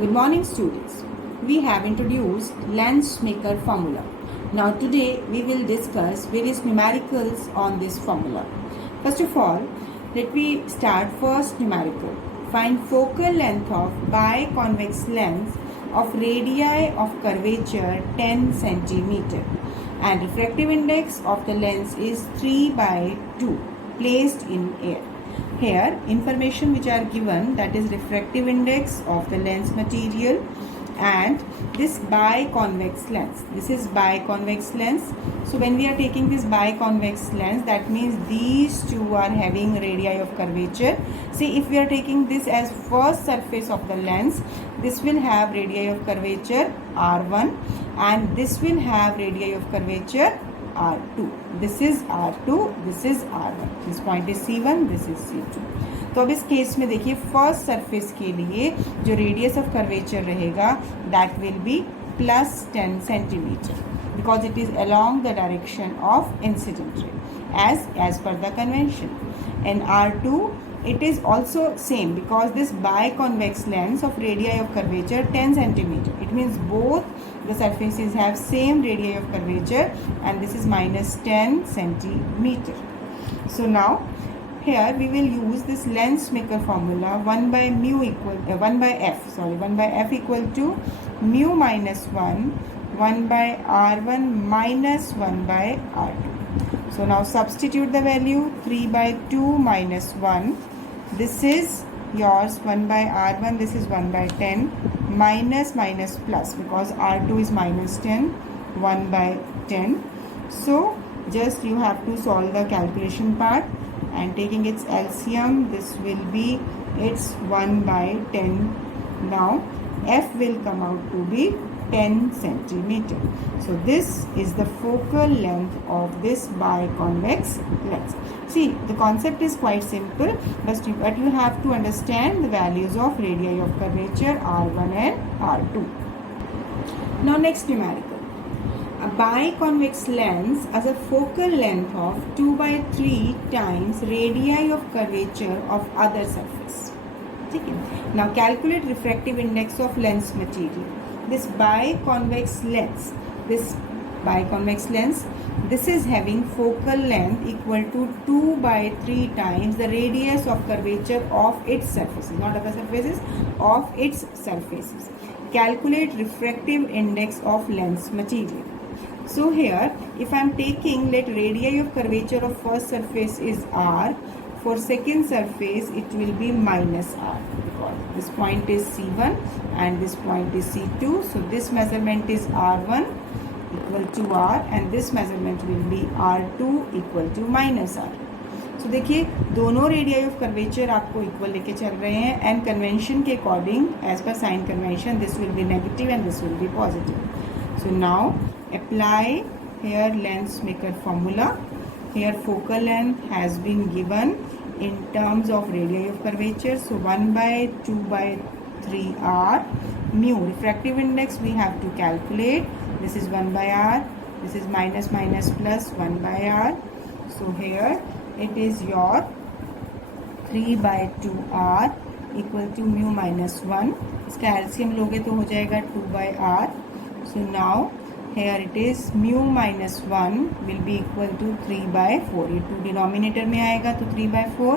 Good morning, students. We have introduced lens maker formula. Now today we will discuss various numericals on this formula. First of all, let me start first numerical. Find focal length of biconvex lens of radii of curvature 10 centimeter and refractive index of the lens is 3/2 placed in air. Here information which are given, that is refractive index of the lens material and this biconvex lens. This is biconvex lens. So when we are taking this biconvex lens, that means these two are having radii of curvature. See, if we are taking this as first surface of the lens, this will have radii of curvature R1 and this will have radii of curvature R2. This is R2, this is R1. This point is C1, this is C2. तो अब इस केस में देखिए first surface के लिए जो radius of curvature रहेगा that will B plus 10 centimetre because it is along the direction of incident ray as per the convention. And R2 it is also same because this biconvex lens of radii of curvature 10 centimeter. It means both the surfaces have same radii of curvature and this is minus 10 centimeter. So now here we will use this lens maker formula 1 by f equal to mu minus 1 by R1 minus 1 by R2. So now substitute the value 3/2 minus 1. This is yours 1 by R1, this is 1 by 10 minus plus because R2 is minus 10, 1 by 10. So just you have to solve the calculation part and taking its LCM, this will be its 1 by 10. Now F will come out to be 10 centimeter. So this is the focal length of this biconvex lens. See, the concept is quite simple, but you have to understand the values of radii of curvature R1 and R2. Now next numerical. A biconvex lens has a focal length of 2/3 times radii of curvature of other surface. Okay. Now calculate refractive index of lens material. This biconvex lens, this is having focal length equal to 2/3 times the radius of curvature of its surfaces, not other surfaces, of its surfaces. Calculate refractive index of lens material. So here, if I am taking, let radii of curvature of first surface is R, for second surface it will be minus R because this point is C1 and this point is C2. So this measurement is R1 equal to R and this measurement will be R2 equal to minus R. So देखिए दोनों radii of curvature आपको equal लेके चल रहे हैं and convention के according as per sign convention this will be negative and this will be positive. So now apply here lens maker formula. Here focal length has been given in terms of radii of curvature. So 1 by 2 by 3 R. Mu refractive index we have to calculate. This is 1 by R. This is minus plus 1 by R. So here it is your 3/2 R equal to mu minus 1. इसका LCM लोगे तो हो जाएगा 2 by R. So now here it is mu minus 1 will be equal to 3/4. ये 2 denominator में आएगा तो 3/4.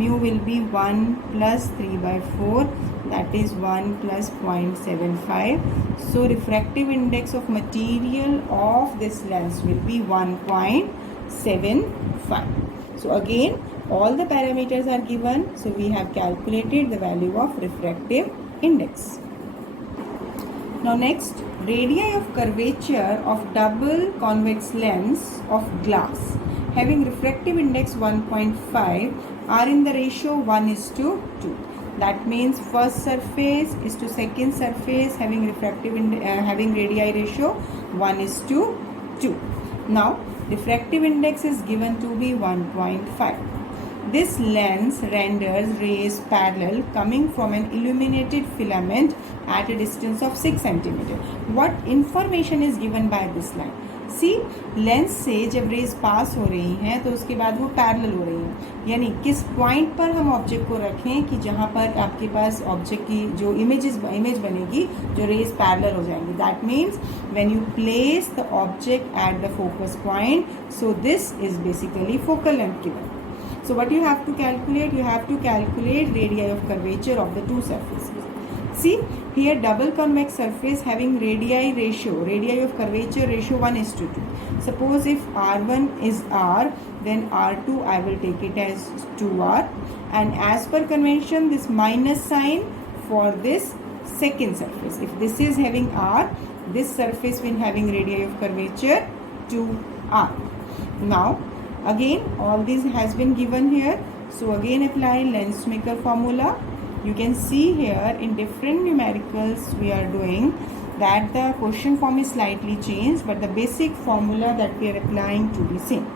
Mu will be 1 plus 3/4, that is 1 plus 0.75. So refractive index of material of this lens will be 1.75. So again all the parameters are given. So we have calculated the value of refractive index. Now next, radii of curvature of double convex lens of glass having refractive index 1.5 are in the ratio 1:2. That means first surface is to second surface having having radii ratio 1:2. Now refractive index is given to be 1.5. This lens renders rays parallel coming from an illuminated filament at a distance of 6 cm. What information is given by this line? सी lens से जब raise पास हो रही हैं तो उसके बाद वो पैरेलल हो रही हैं, यानी किस पॉइंट पर हम ऑब्जेक्ट को रखें कि जहाँ पर आपके पास ऑब्जेक्ट की जो इमेज बनेगी, जो रेज पैरेलल हो जाएंगी. That means when you place the object at the focus point, so this is basically focal length given. So what you have to calculate? You have to calculate radii of curvature of the two surfaces. See here, double convex surface having radii of curvature ratio 1:2. Suppose if R1 is R, then R2 I will take it as 2R, and as per convention this minus sign for this second surface. If this is having R, this surface will having radii of curvature 2R. Now again all this has been given here, so again apply Lensmaker formula. You can see here in different numericals we are doing that the question form is slightly changed, but the basic formula that we are applying to be same.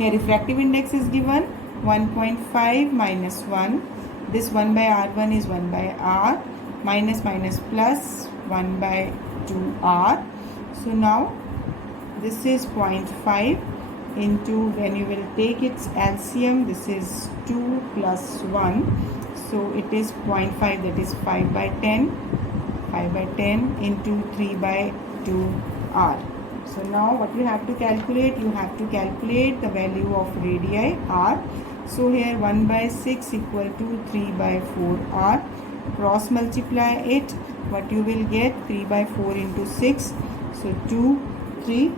Here refractive index is given 1.5 minus 1. This 1 by R1 is 1 by R, minus plus 1 by 2R. So now this is 0.5 into, when you will take its LCM, this is 2 plus 1, so it is 0.5, that is 5 by 10 into 3 by 2R. So now what you have to calculate? You have to calculate the value of radii R. So here 1 by 6 equal to 3 by 4R. Cross multiply it, what you will get? 3 by 4 into 6, so 2, 3.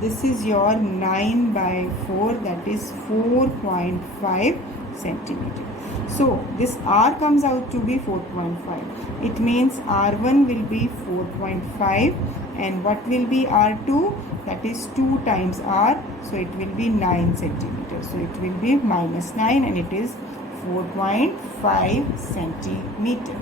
This is your 9 by 4, that is 4.5 centimeter. So this R comes out to be 4.5. It means R1 will be 4.5, and what will be R2? That is 2 times R, so it will be 9 centimeter. So it will be minus 9, and it is 4.5 centimeter.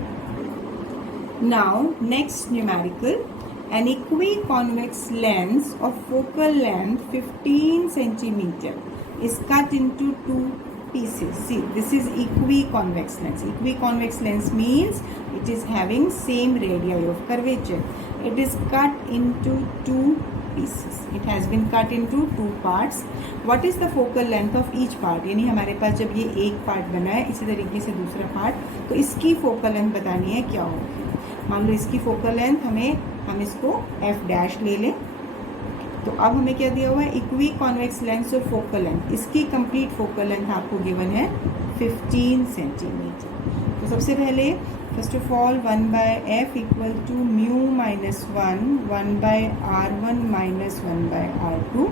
Now next numerical. An equiconvex lens of focal length 15 centimeter is cut into two pieces. See, this is equiconvex lens. Equiconvex lens means it is having same radii of curvature. It is cut into two pieces. It has been cut into two parts. What is the focal length of each part? यानी हमारे पास जब ये एक part बना है, इसी तरीके से दूसरा पार्ट, तो इसकी फोकल लेंथ बतानी है क्या होगी. मान लो इसकी फोकल लेंथ हम इसको f डैश ले लें, तो अब हमें क्या दिया हुआ है? इक्वी कॉन्वेक्स लेंस और फोकल लेंथ. इसकी कंप्लीट फोकल लेंथ आपको गिवन है 15 सेंटीमीटर. तो सबसे पहले first of all 1 by f equal to mu minus 1 by r1 minus 1 by r2.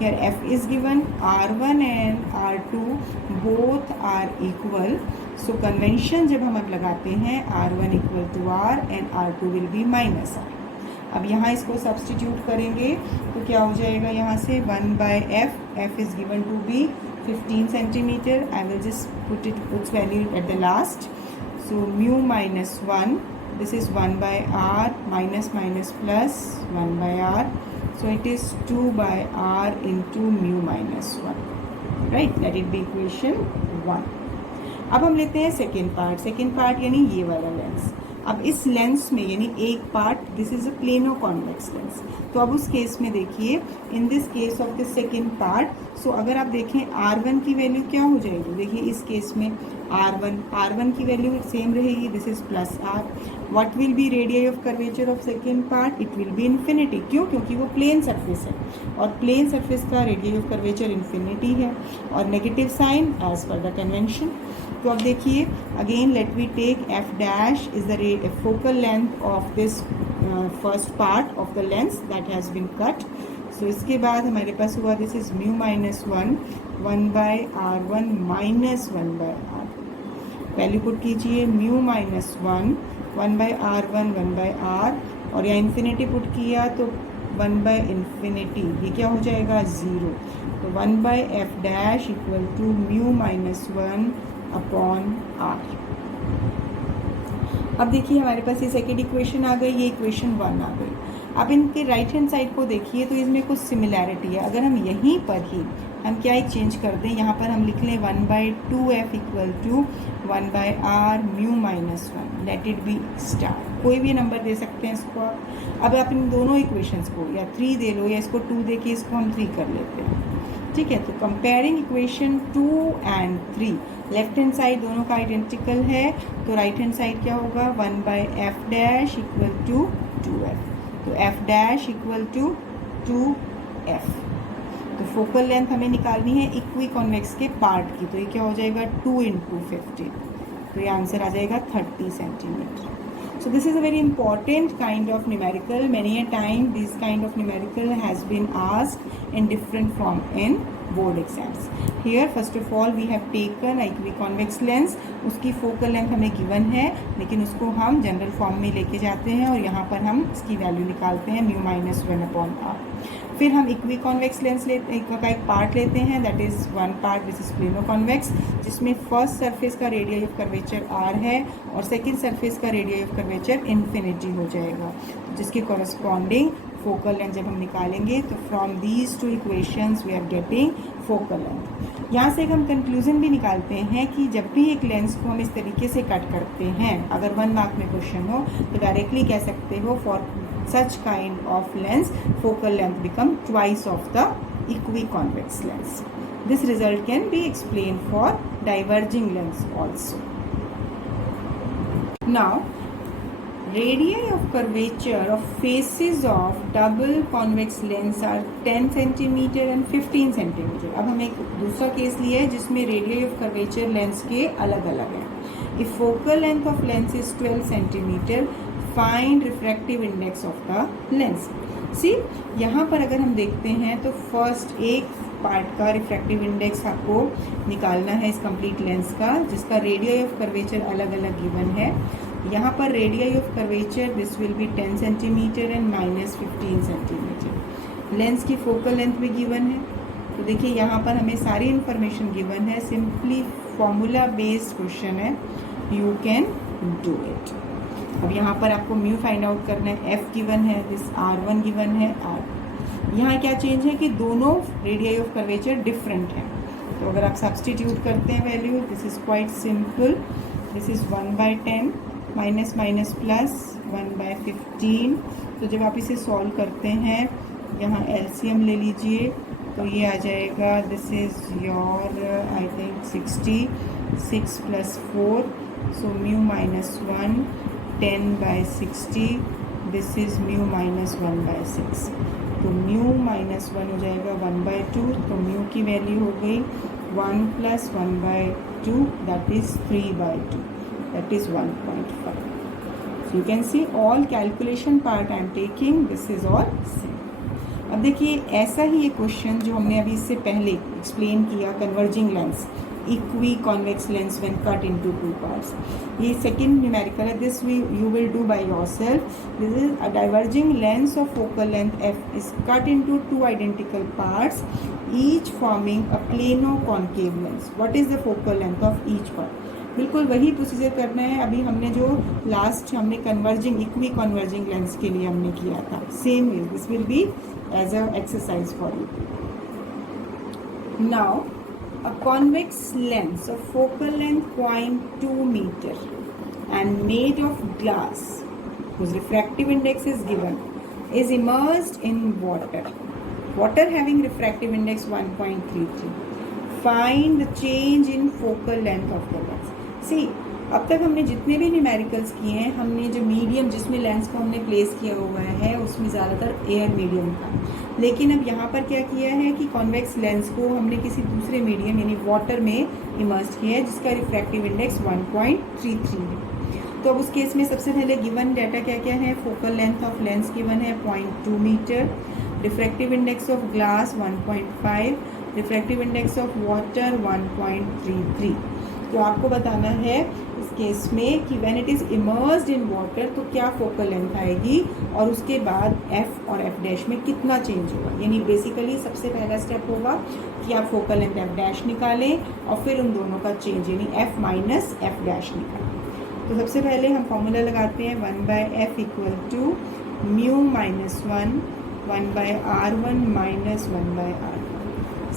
Here f is given, r1 and r2 both are equal. So convention जब हम अब लगाते हैं r1 equal to r and r2 will be minus r. अब यहाँ इसको substitute करेंगे तो क्या हो जाएगा? यहाँ से 1 by f is given to be 15 centimeter. I will just put its value at the last. So mu minus 1, this is 1 by r, minus plus 1 by r. So it is 2 by r into mu minus 1. Right? Let it be equation 1. अब हम लेते हैं second part यानी ये वाला lens. अब इस lens में यानी एक part, this is a plano convex lens. तो अब उस केस में देखिए, in this case of the second part, so अगर आप देखें R1 की वैल्यू क्या हो जाएगी? देखिए इस केस में R1 की वैल्यू सेम रहेगी, this is plus R. What will be radius of curvature of second part? It will be infinity. क्यों? क्योंकि वो प्लेन सरफेस है और प्लेन सरफेस का रेडियस ऑफ कर्वेचर इन्फिनिटी है और negative sign as per the convention. तो अब देखिए again let we take f dash is the focal length of this first part of the lens that has been cut. सो इसके बाद हमारे पास हुआ this is mu minus 1 by r1 minus 1 by r. Value put कीजिए, mu minus 1 by r1 1 by r, और यहाँ infinity put किया तो 1 बाय इन्फिनिटी, ये क्या हो जाएगा? 0. तो 1 by f dash equal to mu minus 1 upon r. अब देखिए हमारे पास ये सेकेंड इक्वेशन आ गई, ये इक्वेशन 1 आ गई। अब इनके राइट हैंड साइड को देखिए तो इसमें कुछ सिमिलैरिटी है। अगर हम यहीं पर ही हम क्या एक चेंज कर दें, यहाँ पर हम लिख लें 1/2f equal to 1/r mu minus 1, let it be star. कोई भी नंबर दे सकते हैं इसको आप। अब आप इन दोनों इक्वेशंस को या 3 दे लो या इसको 2 दे के इसको हम 3 कर लेते हैं, ठीक है। तो comparing equation 2 and 3, left hand side दोनों का आइडेंटिकल है, तो राइट हैंड साइड क्या होगा 1/f dash equal to 2f, तो f dash equal to 2f। तो फोकल लेंथ हमें निकालनी है इक्वी कॉन्वेक्स के पार्ट की, तो ये क्या हो जाएगा 2 × 50, तो ये आंसर आ जाएगा 30 centimetre. So this is a very important kind of numerical. Many a time this kind of numerical has been asked in different form in board exams. Here first of all we have taken equiconvex lens, उसकी focal length हमें given है, लेकिन उसको हम general form में लेके जाते हैं और यहाँ पर हम इसकी वैल्यू निकालते हैं म्यू माइनस 1/r। फिर हम इक्विकॉन्वेक्स लेंस लेते का एक पार्ट लेते हैं, that is one part which is plano convex, जिसमें फर्स्ट सरफेस का रेडियस ऑफ कर्वेचर r है और सेकंड सरफेस का रेडियस ऑफ कर्वेचर इन्फिनिटी हो जाएगा, जिसके कॉरस्पॉन्डिंग फोकल लेंथ जब हम निकालेंगे तो from these two equations we are getting focal length. यहाँ से एक हम कंक्लूजन भी निकालते हैं कि जब भी एक लेंस को हम इस तरीके से कट करते हैं, अगर 1 मार्क में क्वेश्चन हो तो डायरेक्टली कह सकते हो for such kind of lens focal length become twice of the equiconvex lens. This result can be explained for diverging lens also. Now radii of curvature of faces of double convex lens are 10 cm and 15 cm. अब हम एक दूसरा case लिया है जिसमें radii of curvature lens के अलग अलग हैं. If focal length of lens is 12 cm, find refractive index of the lens. See यहाँ पर अगर हम देखते हैं तो फर्स्ट एक पार्ट का रिफ्रैक्टिव इंडेक्स आपको निकालना है इस कंप्लीट लेंस का, जिसका रेडियस ऑफ कर्वेचर अलग अलग गिवन है। यहाँ पर radius of curvature this will B 10 centimetre and -15 centimetre. Lens की फोकल लेंथ भी गिवन है, तो देखिए यहाँ पर हमें सारी इंफॉर्मेशन गिवन है, सिंपली फॉर्मूला बेस्ड क्वेश्चन है, यू कैन डू इट। अब यहाँ पर आपको म्यू फाइंड आउट करना है, एफ गिवन है, दिस r1 गिवन है, r। यहाँ क्या चेंज है कि दोनों रेडियस ऑफ कर्वेचर डिफरेंट हैं, तो अगर आप सब्सटीट्यूट करते हैं value, this is quite simple, this is 1/10 minus minus plus 1/15। तो जब आप इसे सॉल्व करते हैं, यहाँ एलसीएम ले लीजिए, तो ये आ जाएगा, this is your I think 66 + 4, so mu -1 10/60, this is mu -1/6, तो म्यू -1 हो जाएगा 1/2, तो म्यू की वैल्यू हो गई 1 + 1/2, that is 3/2, that is 1.5। So you can see all calculation part I am taking, this is all same. अब देखिए ऐसा ही एक क्वेश्चन जो हमने अभी इससे पहले एक्सप्लेन किया, converging lens, equiconvex lens when cut into 2 parts. ये second numerical है, this you will do by yourself. This is a diverging lens of focal length f is cut into 2 identical parts, each forming a plano-concave lens. What is the focal length of each part? बिल्कुल वही procedure करना है अभी हमने जो last हमने converging equi converging lens के लिए हमने किया था, same is this will be as a exercise for you. Now a convex lens of focal length 0.2 meter and made of glass whose refractive index is given is immersed in water having refractive index 1.33. Find the change in focal length of the lens. See, अब तक हमने जितने भी numericals किए हैं, हमने जो medium जिसमें लेंस को हमने प्लेस किया हुआ है उसमें ज़्यादातर एयर मीडियम था, लेकिन अब यहाँ पर क्या किया है कि कॉन्वेक्स लेंस को हमने किसी दूसरे मीडियम यानी वाटर में इमर्ज किया है जिसका रिफ्रैक्टिव इंडेक्स 1.33 है। तो अब उस केस में सबसे पहले गिवन डाटा क्या क्या है, focal length of lens given है 0.2 metre, refractive index of glass 1.5, refractive index of water 1.33। तो आपको बताना है इस केस में कि when it is immersed in water तो क्या फोकल लेंथ आएगी और उसके बाद एफ और एफ डैश में कितना चेंज होगा। यानी बेसिकली सबसे पहला स्टेप होगा कि आप फोकल लेंथ एफ डैश निकालें और फिर उन दोनों का चेंज यानी एफ माइनस एफ डैश निकालें। तो सबसे पहले हम फॉर्मूला लगाते हैं 1/f equal to mu minus 1 1/r1 minus 1/r2.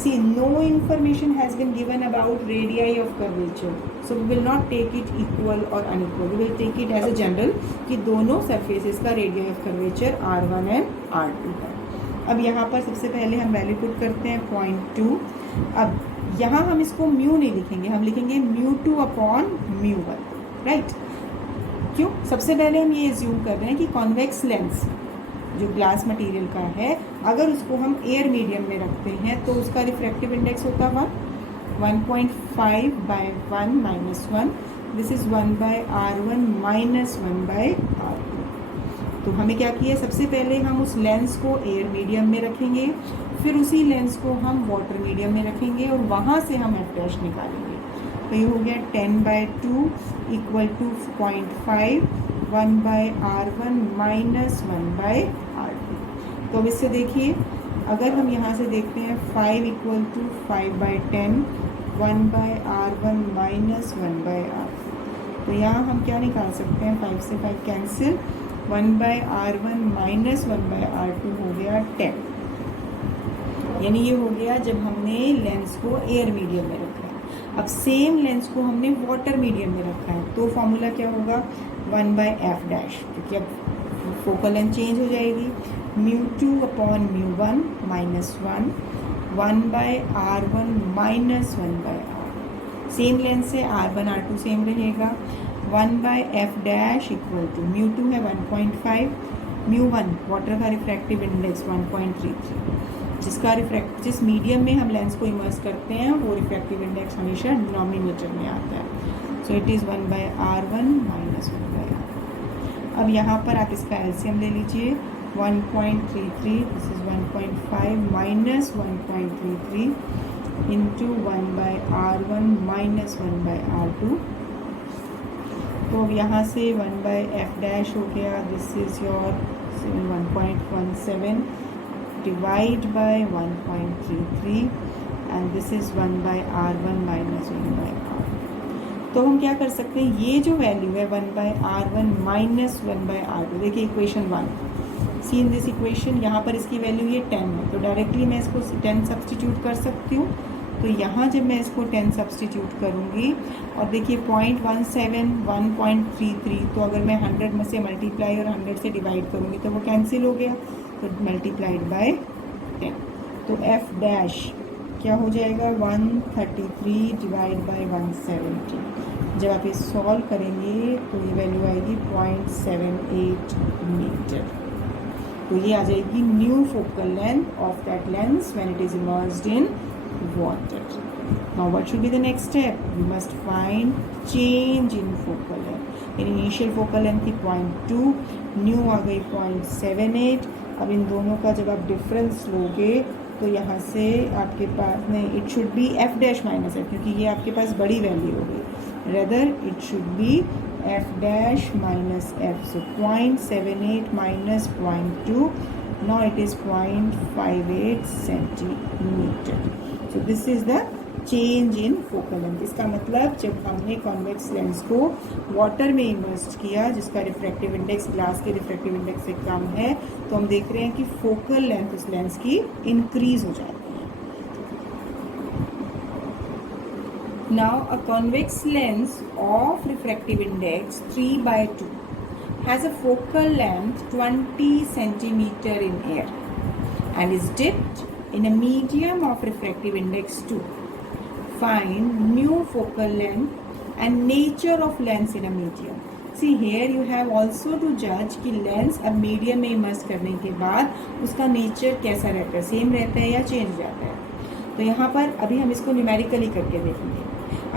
See, no information has been given about radii of curvature, so we will not take it equal or unequal. We will take it as a general कि दोनों surfaces का radii of curvature r1 and r2 है. अब यहाँ पर सबसे पहले हम वैल्यू पुट करते हैं 0.2. अब यहाँ हम इसको म्यू नहीं लिखेंगे, हम लिखेंगे μ2 अपॉन μ1, राइट. क्यों? सबसे पहले हम ये एज्यूम कर रहे हैं कि कॉन्वेक्स लेंस जो ग्लास मटेरियल का है, अगर उसको हम एयर मीडियम में रखते हैं तो उसका रिफ्रैक्टिव इंडेक्स होता है 1.5/1 minus 1. This is 1/r1 minus 1/r2. तो हमें क्या किया, सबसे पहले हम उस लेंस को एयर मीडियम में रखेंगे, फिर उसी लेंस को हम वाटर मीडियम में रखेंगे और वहाँ से हम f डैश निकालेंगे. तो ये हो गया 10/2 equal to 0.5 1/r1 minus 1/r2. तो अब इससे देखिए, अगर हम यहाँ से देखते हैं 5 equal to 5/10 1/r1 minus 1/r2. तो यहाँ हम क्या निकाल सकते हैं, 5 से 5 कैंसिल, 1/r1 माइनस 1/r2 हो गया 10. यानी ये हो गया जब हमने लेंस को एयर मीडियम में रखा है. अब सेम लेंस को हमने वाटर मीडियम में रखा है, तो फॉर्मूला क्या होगा 1/f डैश, क्योंकि अब फोकल लेंथ चेंज हो जाएगी. μ2 upon μ1 minus 1 1/r1 minus 1/r. Same length से r1 r2 सेम रहेगा. 1/f डैश इक्वल टू μ2 है 1.5, μ1 वाटर का रिफ्रैक्टिव इंडेक्स 1.33. जिस मीडियम में हम लेंस को इमर्स करते हैं वो रिफ्रैक्टिव इंडेक्स हमेशा डिनोमिनेटर में आता है. सो it is 1/r1 minus 1/r. अब यहाँ पर आप इसका एलसीएम ले लीजिए 1.33. This is 1.5 minus 1.33 into 1/r1 minus 1/r2. तो अब यहाँ से 1/f डैश हो गया, this is your 1.17 divide by 1.33 and this is 1/r1 minus 1/r. तो हम क्या कर सकते हैं, ये जो वैल्यू है 1/r1 माइनस 1/r2, देखिए equation 1, see in this equation, यहाँ पर इसकी वैल्यू ये 10 है, तो डायरेक्टली मैं इसको 10 सब्सटीट्यूट कर सकती हूँ. तो यहाँ जब मैं इसको 10 सब्सटीट्यूट करूँगी और देखिए 0.17 1.33, तो अगर मैं 100 में से मल्टीप्लाई और 100 से डिवाइड करूँगी तो वो कैंसिल हो गया, तो मल्टीप्लाइड बाय 10. तो f डैश क्या हो जाएगा 133 डिवाइड बाय 170. जब आप ये सॉल्व करेंगे तो ये वैल्यू आएगी 0.78 मीटर. तो ये आ जाएगी new focal length of that lens when it is immersed in water. Now what should be the next step? We must find change in focal length. In initial focal length थी 0.2, new आ गई 0.78. अब इन दोनों का जब आप difference लोगे तो यहाँ से आपके पास नहीं, it should be f dash minus f, क्योंकि ये आपके पास बड़ी वैल्यू हो गई. Rather it should be f dash minus f. So 0.78 minus 0.2, now it is 0.58 centimeter. So this is the change in focal length. इसका मतलब जब हमने कॉन्वेक्स लेंस को वाटर में इमर्स किया जिसका रिफ्रैक्टिव इंडेक्स ग्लास के रिफ्रैक्टिव इंडेक्स से कम है, तो हम देख रहे हैं कि फोकल लेंथ उस लेंस की इंक्रीज हो जाती है. Now a convex lens of refractive index 3/2 has a focal length 20 centimeter in air and is dipped in a medium of refractive index 2. Find new focal length and nature of lens in a medium. See here you have also to judge कि lens अब medium में immerse करने के बाद उसका nature कैसा रहता है, सेम रहता है या चेंज जाता है. तो यहाँ पर अभी हम इसको न्यूमेरिकली करके देखेंगे.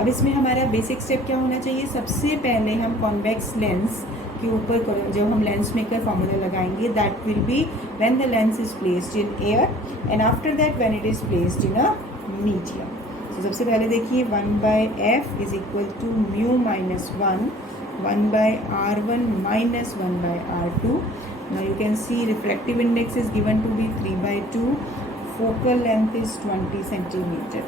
अब इसमें हमारा बेसिक स्टेप क्या होना चाहिए, सबसे पहले हम कॉन्वेक्स लेंस के ऊपर जब हम लेंस मेकर फॉर्मूला लगाएंगे that will be when the lens is placed in air and after that when it is placed in a medium. तो सबसे पहले देखिए 1/f is equal to mu minus 1 1/r1 minus 1/r2. Now you can see refractive index is given to be 3/2. focal length is 20 centimeter.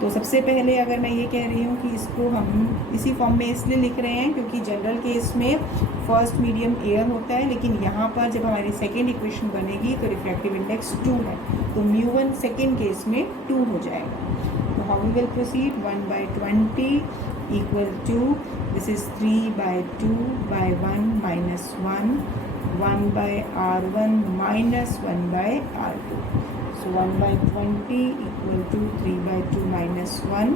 तो सबसे पहले अगर मैं ये कह रही हूँ कि इसको हम इसी फॉर्म में इसलिए लिख रहे हैं क्योंकि जनरल केस में फर्स्ट मीडियम एयर होता है, लेकिन यहाँ पर जब हमारी सेकेंड इक्वेशन बनेगी तो रिफ्रैक्टिव इंडेक्स 2 है, तो μ1 सेकेंड केस में 2 हो जाएगा। तो how we will proceed, 1/20 equal to this is 3/2/1 minus 1, 1/r1 minus 1/r2। So 1/20 equal to 3/2 minus 1,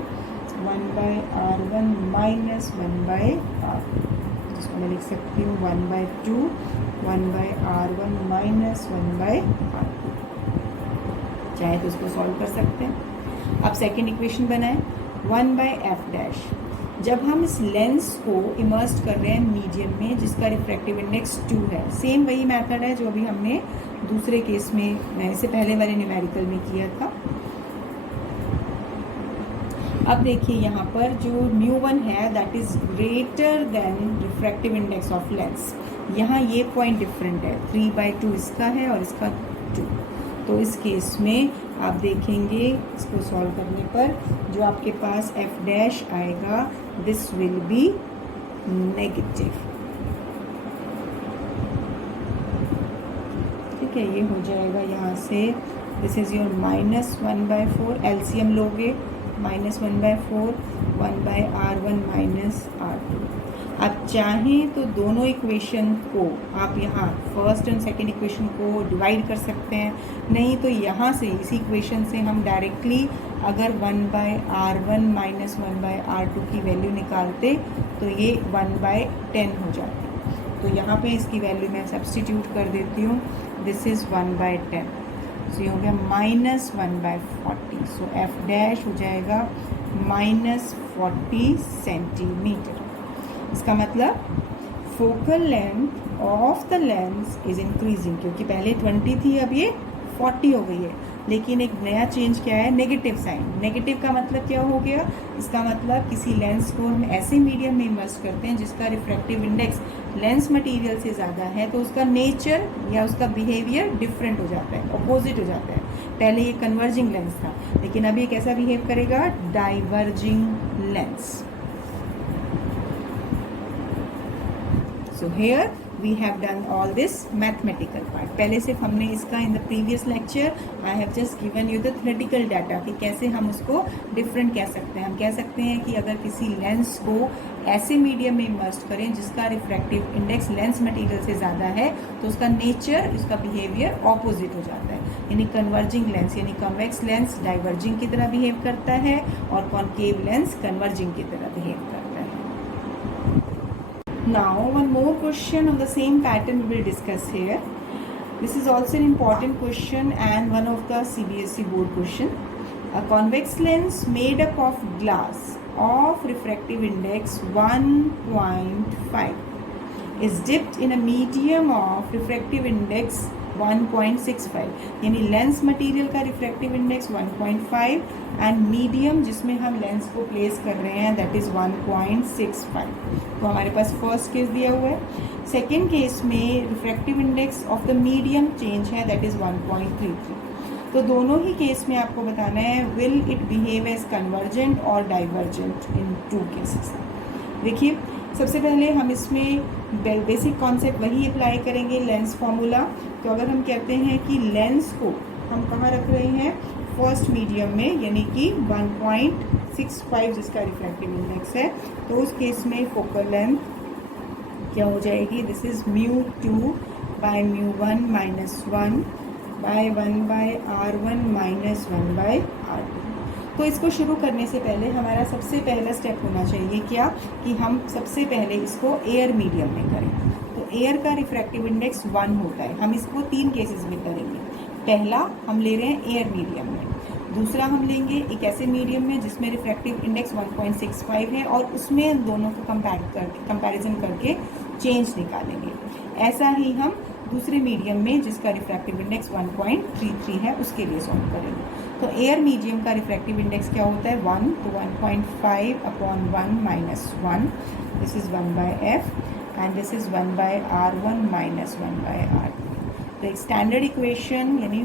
1/r1 minus 1/r2। जिसको मैं लिख सकती हूँ 1/2, 1/r1 minus 1/r2। चाहे तो इसको सॉल्व कर सकते हैं। अब सेकेंड इक्वेशन बनाएं, 1/f डैश। जब हम इस लेंस को इमर्स्ड कर रहे हैं मीडियम में जिसका रिफ्रैक्टिव इंडेक्स 2 है, सेम वही मेथड है जो अभी हमने दूसरे केस में, मैंने इससे पहले वाले न्यूमेरिकल में किया था। अब देखिए यहाँ पर जो μ1 है that is greater than refractive index of lens. यहाँ ये पॉइंट डिफरेंट है, 3/2 इसका है और इसका 2। तो इस केस में आप देखेंगे इसको सॉल्व करने पर जो आपके पास f डैश आएगा दिस विल बी नेगेटिव। ठीक है, ये हो जाएगा यहाँ से, दिस इज योर -1/4, एलसीएम लोगे -1/4, 1/r1 माइनस r2। आप चाहें तो दोनों इक्वेशन को आप यहाँ फर्स्ट एंड सेकेंड इक्वेशन को डिवाइड कर सकते हैं, नहीं तो यहाँ से इसी इक्वेशन से हम डायरेक्टली अगर 1/r1 माइनस 1/r2 की वैल्यू निकालते तो ये 1/10 हो जाती। तो यहाँ पे इसकी वैल्यू मैं सब्सटीट्यूट कर देती हूँ, दिस इज़ 1/10, सो ये हो गया -1/40। सो f डैश हो जाएगा -40 सेंटीमीटर। इसका मतलब focal length of the lens is increasing, क्योंकि पहले 20 थी अब ये 40 हो गई है, लेकिन एक नया चेंज क्या है, नेगेटिव साइन। नेगेटिव का मतलब क्या हो गया, इसका मतलब किसी लेंस को हम ऐसे मीडियम में इमर्स करते हैं जिसका रिफ्रैक्टिव इंडेक्स लेंस मटेरियल से ज़्यादा है, तो उसका नेचर या उसका बिहेवियर डिफरेंट हो जाता है, अपोजिट हो जाता है। पहले ये कन्वर्जिंग लेंस था, लेकिन अभी कैसा बिहेव करेगा, diverging lens. So here we have done all this mathematical part. पहले सिर्फ हमने इसका in the previous lecture I have just given you the theoretical data कि कैसे हम उसको different कह सकते हैं। हम कह सकते हैं कि अगर किसी लेंस को ऐसे मीडियम में इमर्स करें जिसका रिफ्रैक्टिव इंडेक्स लेंस मटेरियल से ज़्यादा है, तो उसका नेचर, उसका बिहेवियर ऑपोजिट हो जाता है। यानी कन्वर्जिंग लेंस यानी कन्वेक्स लेंस डाइवर्जिंग की तरह बिहेव करता है और कॉन्केव लेंस कन्वर्जिंग की तरह बिहेव करता है। Now one more question on the same pattern we will discuss here. This is also an important question and one of the CBSE board question. A convex lens made up of glass of refractive index 1.5 is dipped in a medium of refractive index 1.65, यानी lens material का refractive index 1.5 and medium जिसमें हम lens को place कर रहे हैं that is 1.65। तो हमारे पास फर्स्ट केस दिया हुआ है। सेकेंड केस में refractive index of the medium change है दैट इज़ 1.33। तो दोनों ही केस में आपको बताना है will it behave as convergent और डाइवर्जेंट इन 2 केसेस। देखिए सबसे पहले हम इसमें बेसिक कॉन्सेप्ट वही अप्लाई करेंगे, लेंस फॉर्मूला। तो अगर हम कहते हैं कि लेंस को हम कहाँ रख रहे हैं, फर्स्ट मीडियम में, यानी कि 1.65 जिसका रिफ्रैक्टिव इंडेक्स है, तो उस केस में फोकल लेंथ क्या हो जाएगी, this is μ2/μ1 minus 1/1/r1 minus 1/r2। तो इसको शुरू करने से पहले हमारा सबसे पहला स्टेप होना चाहिए क्या, कि हम सबसे पहले इसको एयर मीडियम में करें। तो एयर का रिफ्रैक्टिव इंडेक्स 1 होता है, हम इसको 3 केसेस में करेंगे। पहला हम ले रहे हैं एयर मीडियम में, दूसरा हम लेंगे एक ऐसे मीडियम में जिसमें रिफ्रैक्टिव इंडेक्स 1.65 है और उसमें दोनों को कंपैरिजन करके चेंज निकालेंगे। ऐसा ही हम दूसरे मीडियम में जिसका रिफ्रैक्टिव इंडेक्स 1.33 है उसके लिए सॉल्व करेंगे। तो एयर मीडियम का रिफ्रैक्टिव इंडेक्स क्या होता है, 1, तो 1.5/1 minus 1, this is 1/f and this is 1/r1 minus 1/r2। तो एक स्टैंडर्ड इक्वेशन यानी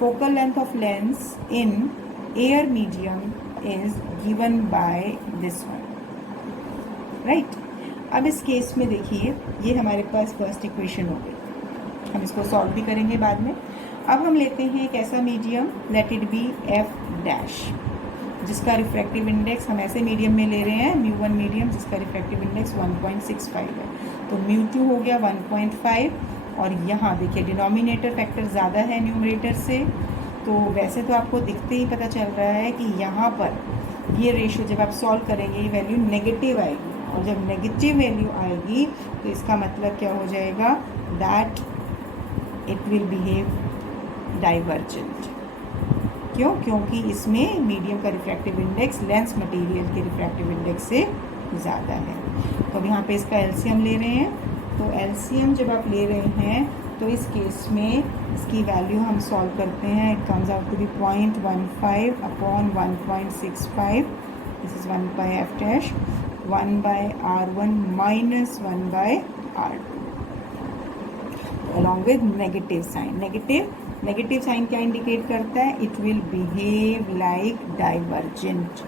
focal length of lens in air medium is given by this one, right? अब इस केस में देखिए ये हमारे पास फर्स्ट इक्वेशन हो गई, हम इसको सॉल्व भी करेंगे बाद में। अब हम लेते हैं एक ऐसा medium, late it B F dash, जिसका रिफ्रैक्टिव इंडेक्स हम ऐसे मीडियम में ले रहे हैं μ1 मीडियम जिसका रिफ्रैक्टिव इंडेक्स 1.65 है, तो μ2 हो गया 1.5। और यहाँ देखिए डिनोमिनेटर फैक्टर ज़्यादा है न्यूमरेटर से, तो वैसे तो आपको दिखते ही पता चल रहा है कि यहाँ पर ये रेशियो जब आप सॉल्व करेंगे ये वैल्यू नेगेटिव आएगी, और जब नेगेटिव वैल्यू आएगी तो इसका मतलब क्या हो जाएगा, that it will behave divergent. क्यों? क्योंकि इसमें मीडियम का रिफ्रैक्टिव इंडेक्स लेंस मटेरियल के रिफ्रैक्टिव इंडेक्स से ज़्यादा है। तो अब यहाँ पे इसका एलसीएम ले रहे हैं, तो एलसीएम जब आप ले रहे हैं तो इस केस में इसकी वैल्यू हम सॉल्व करते हैं, it comes out to be 0.15 upon 1.65, this is 1 by F dash, 1 by R1 minus 1 by R2 along with negative sign. Negative sign क्या इंडिकेट करता है, it will behave like divergent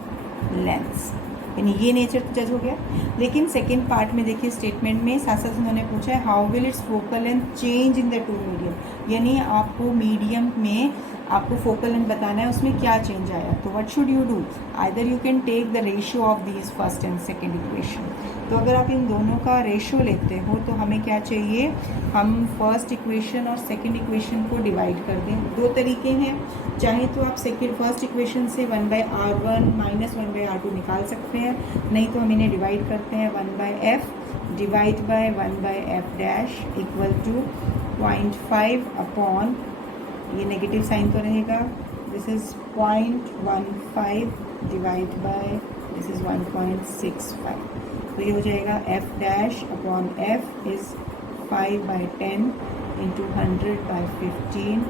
lens, यानी ये nature जज हो गया। लेकिन सेकेंड पार्ट में देखिए स्टेटमेंट में साथ साथ उन्होंने पूछा है how will it's focal length change in the two medium, यानी आपको मीडियम में आपको फोकल लेंथ बताना है उसमें क्या चेंज आया। तो what should you do, either you can take the ratio of these first and second equation. तो अगर आप इन दोनों का रेशियो लेते हो तो हमें क्या चाहिए, हम फर्स्ट इक्वेशन और सेकेंड इक्वेशन को डिवाइड कर दें। दो तरीके हैं, चाहे तो आप फर्स्ट इक्वेशन से 1 by R1 minus 1 by R2 निकाल सकते हैं, नहीं तो हम इन्हें डिवाइड करते हैं 1 by F divide by 1 by F dash equal to 0.5 upon, ये नेगेटिव साइन तो रहेगा, this is 0.15 divide by this is 1.65, तो ये हो जाएगा F dash upon F is 5 by 10 into 100 by 15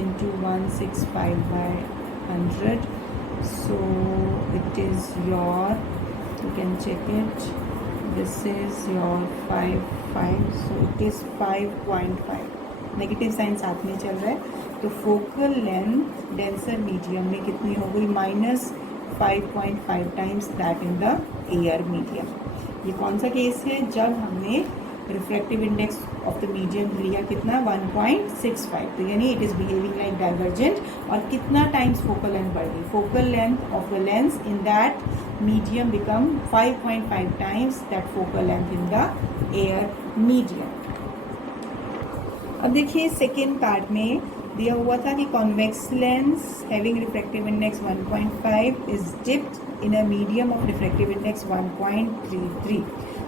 into 165 by 100, so it is your, you can check it, this is your 5, so it is 5.5, negative sign साथ में चल रहा है। तो फोकल लेंथ डेंसर मीडियम में कितनी हो गई, -5.5 times that in the air medium. ये कौन सा केस है, जब हमने refractive index of the medium लिया कितना 1.65, तो यानी it is behaving like divergent. और कितना टाइम्स फोकल लेंथ बढ़ गई, focal length of the lens in that medium become 5.5 times that focal length in the air medium. अब देखिए सेकेंड पार्ट में दिया हुआ था कि convex lens having refractive index 1.5 is dipped in a medium of refractive index 1.33,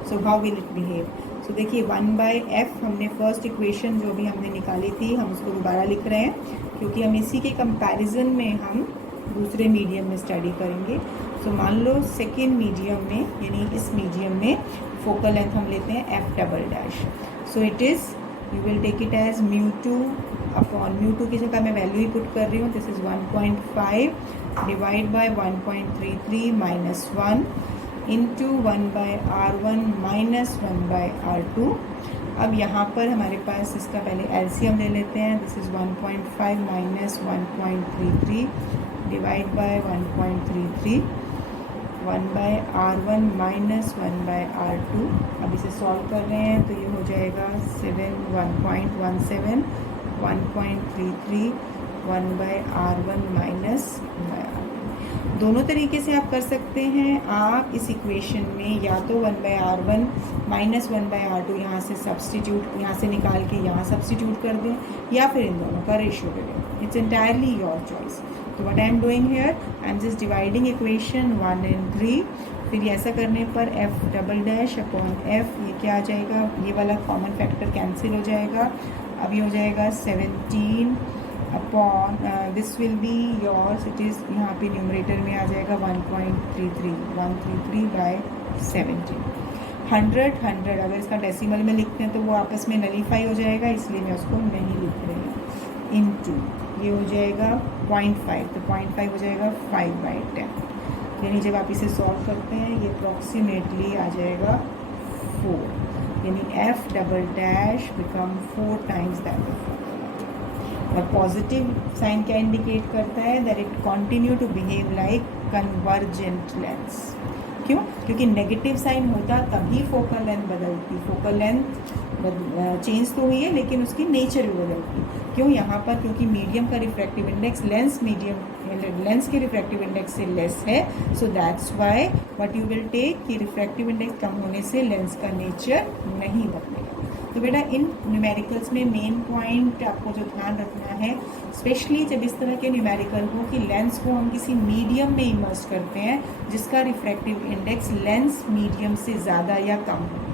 so how will it behave. So देखिए 1 by f हमने first equation जो भी हमने निकाली थी हम उसको दोबारा लिख रहे हैं, क्योंकि हम इसी के कंपैरिजन में हम दूसरे मीडियम में स्टडी करेंगे। सो मान लो सेकेंड मीडियम में यानी इस मीडियम में फोकल लेंथ हम लेते हैं F double dash, so it is you will take it as μ2 upon μ2 की जगह मैं वैल्यू ही पुट कर रही हूँ, this is 1.5 divide by 1.33 minus 1 into 1 by R1 minus 1 by R2। अब यहाँ पर हमारे पास इसका पहले एलसीएम ले लेते हैं, this is 1.5 minus 1.33 divide by 1.33, 1 by R1 minus 1 by R2। अब इसे सॉल्व कर रहे हैं तो ये हो जाएगा 1.17 1.33 1 by R1 minus y R2। दोनों तरीके से आप कर सकते हैं, आप इस इक्वेशन में या तो 1 by R1 minus 1 by R2 यहाँ से सब्सटीट्यूट, यहाँ से निकाल के यहाँ सब्सटीट्यूट कर दें, या फिर इन दोनों का रेशियो करें, इट्स एंटायरली योर चॉइस। तो what I am doing here, I am just dividing equation 1 and 3, फिर ऐसा करने पर F double dash upon F, ये क्या आ जाएगा, ये वाला कॉमन फैक्टर कैंसिल हो जाएगा। अब ये हो जाएगा 17 upon this will be yours, it is यहाँ पे न्यूमरेटर में आ जाएगा 1.33 बाय 17। 100 अगर इसका डेसिमल में लिखते हैं तो वो आपस में नलीफाई हो जाएगा, इसलिए मैं उसको नहीं लिख रही हूँ। इनटू ये हो जाएगा 0.5, तो 0.5 हो जाएगा 5 बाई 10, यानी जब आप इसे सॉल्व करते हैं ये अप्रॉक्सीमेटली आ जाएगा 4, यानी F double dash become 4 times that of. और पॉजिटिव साइन क्या इंडिकेट करता है, that it continue to behave like convergent lens. क्यों? क्योंकि नेगेटिव साइन होता तभी फोकल लेंथ बदलती, फोकल लेंथ चेंज तो हुई है लेकिन उसकी नेचर भी बदलती। क्यों? यहाँ पर क्योंकि मीडियम का रिफ्रैक्टिव इंडेक्स लेंस के रिफ्रैक्टिव इंडेक्स से लेस है, so that's why what you will take कि रिफ्रैक्टिव इंडेक्स कम होने से लेंस का नेचर नहीं बदलेगा। तो बेटा इन न्यूमेरिकल्स में मेन पॉइंट आपको जो ध्यान रखना है, स्पेशली जब इस तरह के न्यूमेरिकल हो कि लेंस को हम किसी मीडियम में इमर्ज करते हैं जिसका रिफ्रैक्टिव इंडेक्स लेंस मीडियम से ज़्यादा या कम हो।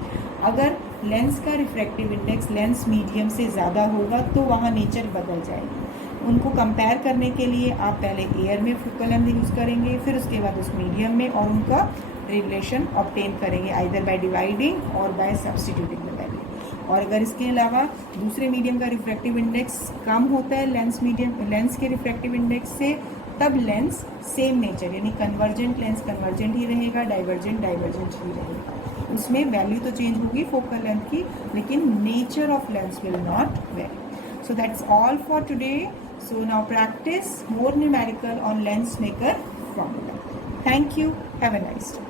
अगर लेंस का रिफ्रैक्टिव इंडेक्स लेंस मीडियम से ज़्यादा होगा तो वहाँ नेचर बदल जाएगी। उनको कंपेयर करने के लिए आप पहले एयर में फोकल लेंथ यूज़ करेंगे, फिर उसके बाद उस मीडियम में, और उनका रिलेशन ऑब्टेन करेंगे आइदर बाय डिवाइडिंग और बाय सब्सटीट्यूटिंग द वैल्यू। और अगर इसके अलावा दूसरे मीडियम का रिफ्रैक्टिव इंडेक्स कम होता है लेंस के रिफ्रैक्टिव इंडेक्स से, तब लेंस सेम नेचर यानी कन्वर्जेंट लेंस कन्वर्जेंट ही रहेगा, डाइवर्जेंट डाइवर्जेंट ही रहेगा। उसमें वैल्यू तो चेंज होगी फोकल लेंथ की, लेकिन nature of lens will not very. So that's all for today. So now practice more numerical on lens maker formula. Thank you, have a nice day.